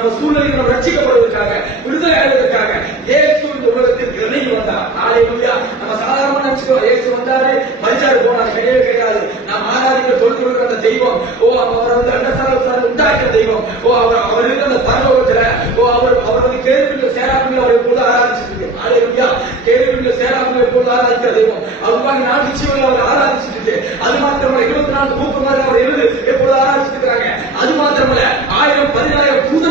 நம்ம சூழ்நிலையை நம்ம ரட்சிக்கப்படுவதற்காக, விடுதலை அடைவதற்காக இயேசு இந்த உலகத்திற்கு இறங்கி வந்தார். ஹalleluya. நம்ம சாதாரணமா நினைச்சுக்கோ, இயேசு வந்தாரு, மரிச்சாரு, போனாரு. கிடையவே கிடையாது. நாம் ஆராதிக்க சொல்லிக் கொடுக்கிற அந்த தெய்வம், அவர் வந்து அண்டசார உண்டாக்கிற தெய்வம், அவர் இருக்கிற அந்த பரலோகத்துல, அவர் வந்து கேள்வியில் சேராமல் அவரை எப்போது ஆராதிச்சுட்டு இருக்கு. ஹalleluya. கேள்வியில் சேராமல் எப்போது ஆராதிக்கிற தெய்வம், அவருக்காக நாட்டு ஜீவனை அவர் ஆராதிச்சுட்டு இருக்கு. அது மாத்திரமல்ல, 24 தூக்கம் அவர் இருந்து எப்போது ஆராதிச்சுட்டு இருக்காங்க. அது மாத்திரமல்ல, 1000 14 தூதர்